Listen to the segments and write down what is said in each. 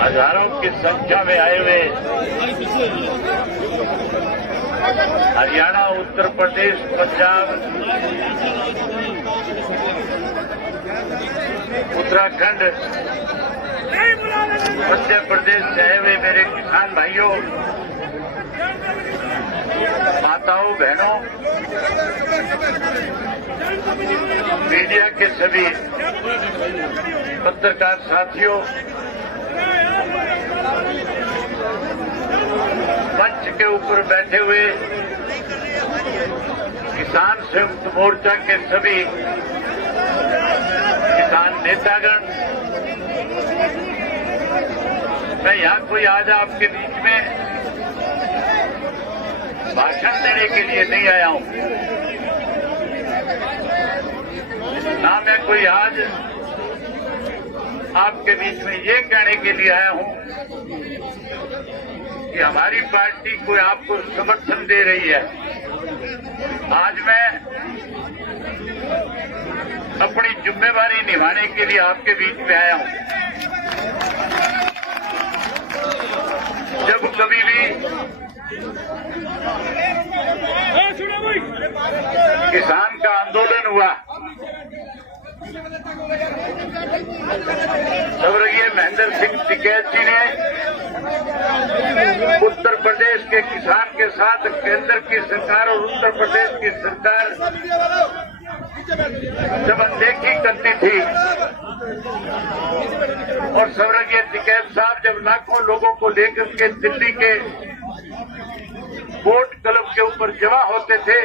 हजारों की संख्या में आए हुए हरियाणा, उत्तर प्रदेश, पंजाब, उत्तराखंड, मध्य प्रदेश से आए हुए मेरे किसान भाइयों, माताओं, बहनों, मीडिया के सभी पत्रकार साथियों, मंच के ऊपर बैठे हुए किसान संयुक्त मोर्चा के सभी किसान नेतागण, मैं यहाँ कोई आज आपके बीच में भाषण देने के लिए नहीं आया हूँ, ना मैं कोई आज आपके बीच में ये कहने के लिए आया हूँ कि हमारी पार्टी कोई आपको समर्थन दे रही है। आज मैं अपनी जिम्मेवारी निभाने के लिए आपके बीच में आया हूँ। जब कभी भी किसान का आंदोलन हुआ, स्वर्गीय महेंद्र सिंह टिकैत जी ने उत्तर प्रदेश के किसान के साथ केंद्र की सरकार और उत्तर प्रदेश की सरकार जब अनदेखी करती थी और स्वर्गीय टिकैत साहब जब लाखों लोगों को लेकर के दिल्ली के वोट क्लब के ऊपर जमा होते थे,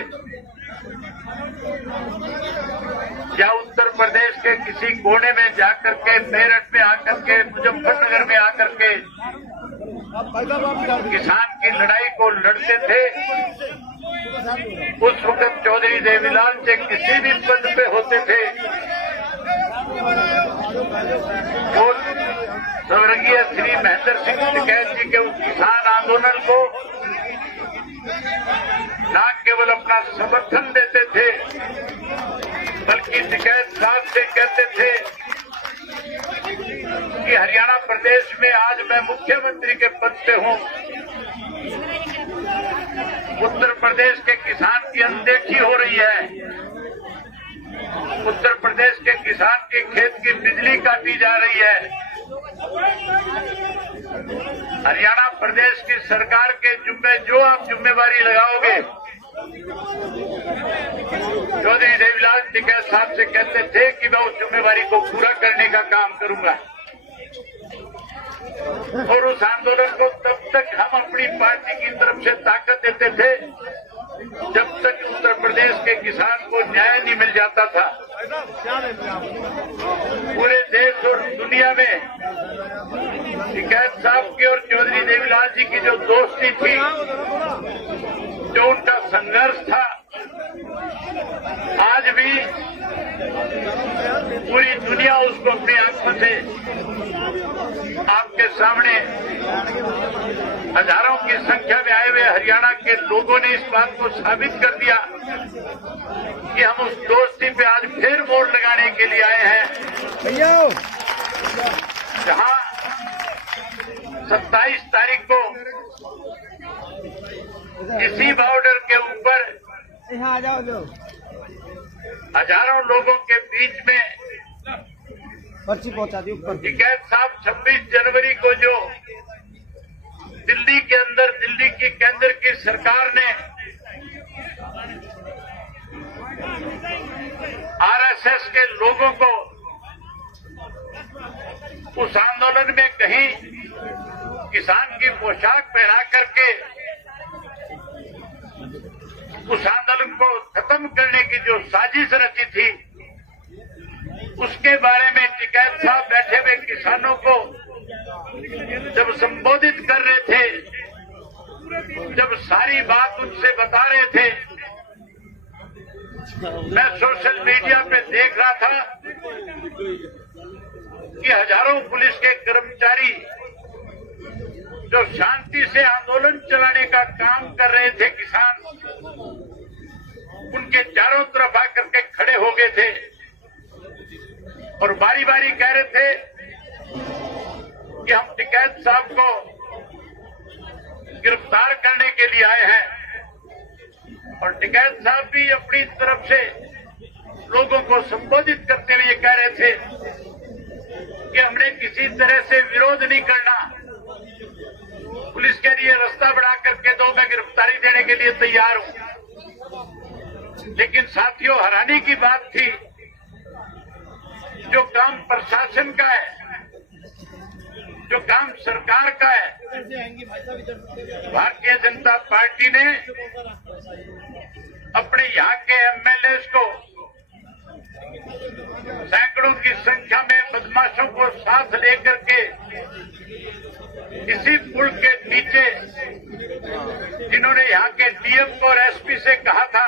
या उत्तर प्रदेश के किसी कोने में जाकर के, मेरठ में आकर के, मुजफ्फरनगर में आकर के किसान की लड़ाई को लड़ते थे, उस वक्त चौधरी देवीलाल जी किसी भी पद पे होते थे, और स्वर्गीय श्री महेंद्र सिंह टिकैत जी के उस किसान आंदोलन को न केवल अपना समर्थन देते थे, बल्कि टिकैत साहब से कहते थे कि हरियाणा प्रदेश में आज मैं मुख्यमंत्री के पद पे हूँ, उत्तर प्रदेश के किसान की अनदेखी हो रही है, उत्तर प्रदेश के किसान के खेत की बिजली काटी जा रही है, हरियाणा प्रदेश की सरकार के जुम्मे जो आप जिम्मेवारी लगाओगे, चौधरी देवीलाल टिकैत साहब से कहते थे कि मैं उस जिम्मेवारी को पूरा करने का काम करूंगा। और उस आंदोलन को तब तक हम अपनी पार्टी की तरफ से ताकत देते थे जब तक उत्तर प्रदेश के किसान को न्याय नहीं मिल जाता था। पूरे देश और दुनिया में टिकैत साहब की और चौधरी देवीलाल जी की जो दोस्ती थी, जो उनका संघर्ष था, आज भी पूरी दुनिया उसको अपनी आंखों से आपके सामने हजारों की संख्या में आए हुए हरियाणा के लोगों ने इस बात को साबित कर दिया कि हम उस दोस्ती पे आज फिर मोड़ लगाने के लिए आए हैं। जहां 27 तारीख को इसी बॉर्डर के ऊपर हजारों लोगों के बीच में पर्ची पहुंचा दी ऊपर। टिकैत साहब 26 जनवरी को जो दिल्ली के अंदर दिल्ली की केंद्र की सरकार ने आरएसएस के लोगों को उस आंदोलन में कहीं किसान की पोशाक पहना करके उस आंदोलन को खत्म करने की जो साजिश रची थी, उसके बारे में टिकैत साहब बैठे हुए किसानों को जब संबोधित कर रहे थे, जब सारी बात उनसे बता रहे थे, मैं सोशल मीडिया पे देख रहा था कि हजारों पुलिस के कर्मचारी जो शांति से आंदोलन चलाने का काम कर रहे थे, किसान उनके चारों तरफ आकर के खड़े हो गए थे और बारी बारी कह रहे थे कि हम टिकैत साहब को गिरफ्तार करने के लिए आए हैं, और टिकैत साहब भी अपनी तरफ से लोगों को संबोधित करते हुए ये कह रहे थे कि हमने किसी तरह से विरोध नहीं करना, पुलिस के लिए रास्ता बढ़ा करके दो, मैं गिरफ्तारी देने के लिए तैयार हूं। लेकिन साथियों, हैरानी की बात थी, जो काम प्रशासन का है, जो काम सरकार का है, भारतीय जनता पार्टी ने अपने यहाँ के एमएलए को सैकड़ों की संख्या में बदमाशों को साथ लेकर के इसी पुल के नीचे, जिन्होंने यहाँ के डीएम को और एसपी से कहा था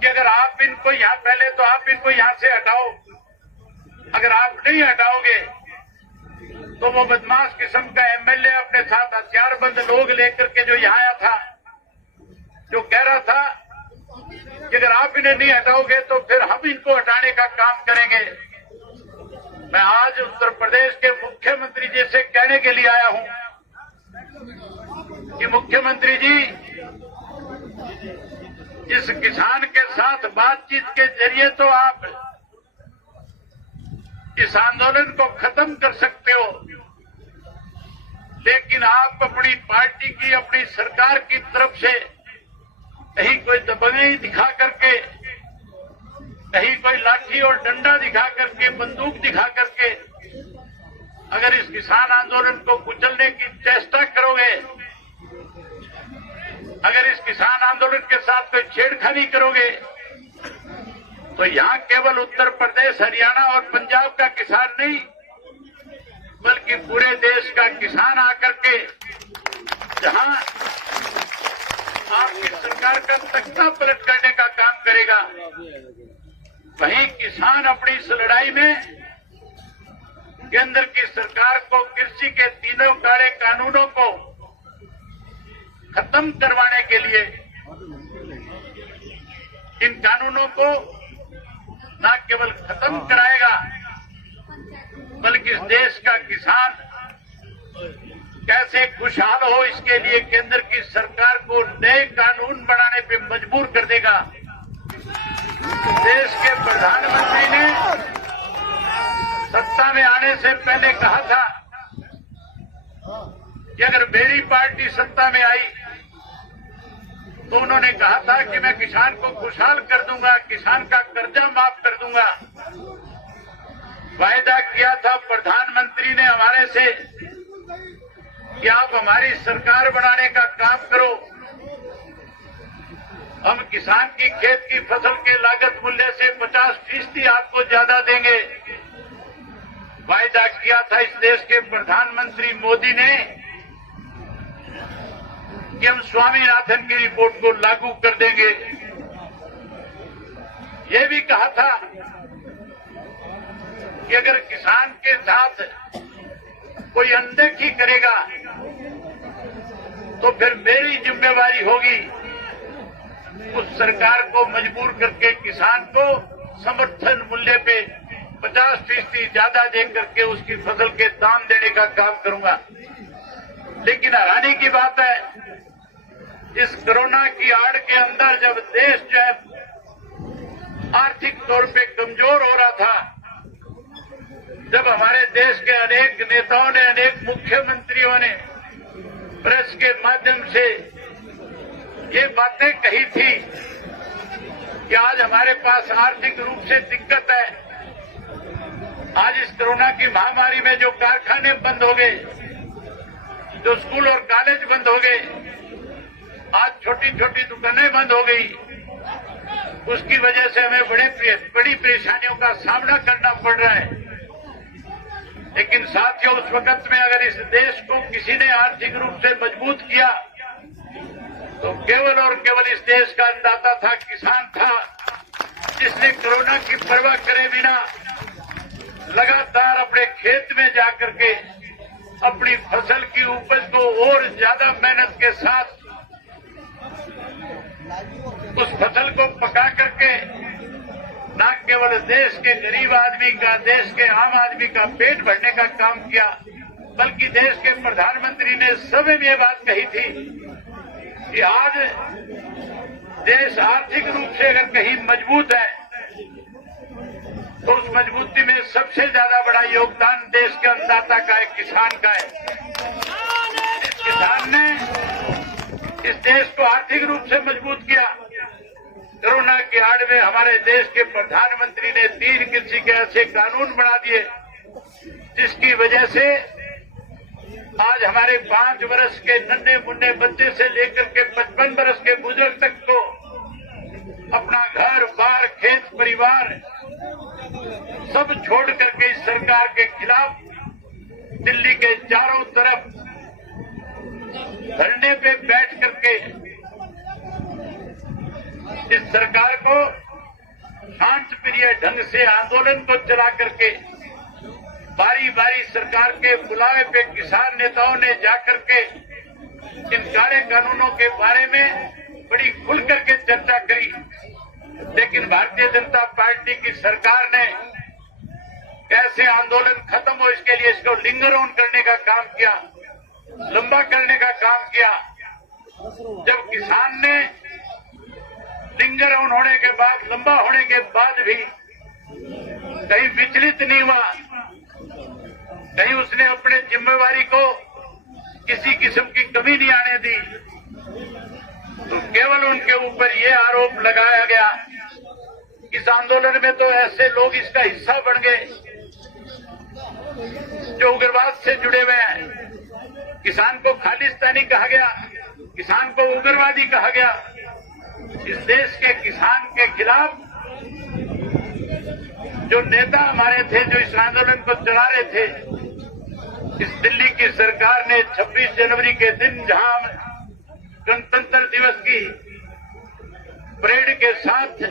कि अगर आप इनको यहाँ, पहले तो आप इनको यहाँ से हटाओ, अगर आप नहीं हटाओगे तो वो बदमाश किस्म का एमएलए अपने साथ हथियारबंद लोग लेकर के जो यहाँ आया था, जो कह रहा था कि अगर आप इन्हें नहीं हटाओगे तो फिर हम इनको हटाने का काम करेंगे। मैं आज उत्तर प्रदेश के मुख्यमंत्री जी से कहने के लिए आया हूं कि मुख्यमंत्री जी, इस किसान के साथ बातचीत के जरिए तो आप इस आंदोलन को खत्म कर सकते हो, लेकिन आप अपनी पार्टी की, अपनी सरकार की तरफ से कहीं कोई दबंगई दिखा करके, कहीं कोई लाठी और डंडा दिखा करके, बंदूक दिखा करके अगर इस किसान आंदोलन को कुचलने की चेष्टा करोगे, अगर इस किसान आंदोलन के साथ कोई छेड़खानी करोगे, तो यहाँ केवल उत्तर प्रदेश, हरियाणा और पंजाब का किसान नहीं, बल्कि पूरे देश का किसान आकर के जहां आपकी सरकार का तख्ता पलट करने का काम करेगा, वहीं किसान अपनी इस लड़ाई में केंद्र की सरकार को कृषि के तीनों काले कानूनों को खत्म करवाने के लिए, इन कानूनों को न केवल खत्म कराएगा, बल्कि इस देश का किसान कैसे खुशहाल हो, इसके लिए केंद्र की सरकार को नए कानून बनाने पे मजबूर कर देगा। देश के प्रधानमंत्री ने सत्ता में आने से पहले कहा था कि अगर मेरी पार्टी सत्ता में आई तो उन्होंने कहा था कि मैं किसान को खुशहाल कर दूंगा, किसान का कर्जा माफ कर दूंगा। वायदा किया था प्रधानमंत्री ने हमारे से कि आप हमारी सरकार बनाने का काम करो, हम किसान की खेत की फसल के लागत मूल्य से 50% आपको ज्यादा देंगे। वायदा किया था इस देश के प्रधानमंत्री मोदी ने कि हम स्वामीनाथन की रिपोर्ट को लागू कर देंगे। ये भी कहा था कि अगर किसान के साथ कोई अनदेखी करेगा तो फिर मेरी जिम्मेवारी होगी उस सरकार को मजबूर करके किसान को समर्थन मूल्य पे 50% ज्यादा दे करके उसकी फसल के दाम देने का काम करूंगा। लेकिन हैरानी की बात है, इस कोरोना की आड़ के अंदर जब देश जो है आर्थिक तौर पे कमजोर हो रहा था, जब हमारे देश के अनेक नेताओं ने, अनेक मुख्यमंत्रियों ने प्रेस के माध्यम से ये बातें कही थी कि आज हमारे पास आर्थिक रूप से दिक्कत है, आज इस कोरोना की महामारी में जो कारखाने बंद हो गए, जो स्कूल और कॉलेज बंद हो गए, आज छोटी छोटी दुकानें बंद हो गई, उसकी वजह से हमें बड़ी परेशानियों का सामना करना पड़ रहा है। लेकिन साथियों, उस वक्त में अगर इस देश को किसी ने आर्थिक रूप से मजबूत किया तो केवल और केवल इस देश का अन्नदाता था, किसान था, जिसने कोरोना की परवाह करे बिना लगातार अपने खेत में जाकर के अपनी फसल की उपज को और ज्यादा मेहनत के साथ उस फसल को पका करके न केवल देश के गरीब आदमी का, देश के आम आदमी का पेट भरने का काम किया, बल्कि देश के प्रधानमंत्री ने सभी में ये बात कही थी कि आज देश आर्थिक रूप से अगर कहीं मजबूत है तो उस मजबूती में सबसे ज्यादा बड़ा योगदान देश के अन्नदाता का है, किसान का है। इस किसान ने इस देश को आर्थिक रूप से मजबूत किया। कोरोना की आड़ में हमारे देश के प्रधानमंत्री ने 3 कृषि के ऐसे कानून बना दिए जिसकी वजह से आज हमारे 5 वर्ष के नन्हे मुन्ने बच्चे से लेकर के 55 वर्ष के बुजुर्ग तक को अपना घर बार खेत परिवार सब छोड़ करके इस सरकार के खिलाफ दिल्ली के चारों तरफ धरने पे बैठ करके इस सरकार को शांतिप्रिय ढंग से आंदोलन को चला करके बारी बारी सरकार के बुलावे पे किसान नेताओं ने जाकर के इन काले कानूनों के बारे में बड़ी खुल करके चर्चा करी। लेकिन भारतीय जनता पार्टी की सरकार ने कैसे आंदोलन खत्म हो इसके लिए इसको लिंगर ऑन करने का काम किया, लंबा करने का काम किया। जब किसान ने लिंगर ऑन होने के बाद, लंबा होने के बाद भी कहीं विचलित नहीं हुआ, कहीं उसने अपने जिम्मेवारी को किसी किस्म की कमी नहीं आने दी, तो केवल उनके ऊपर ये आरोप लगाया गया। इस आंदोलन में तो ऐसे लोग इसका हिस्सा बन गए जो उग्रवाद से जुड़े हुए हैं। किसान को खालिस्तानी कहा गया, किसान को उग्रवादी कहा गया। इस देश के किसान के खिलाफ जो नेता हमारे थे, जो इस आंदोलन को चला रहे थे, इस दिल्ली की सरकार ने 26 जनवरी के दिन जहां गणतंत्र दिवस की परेड के साथ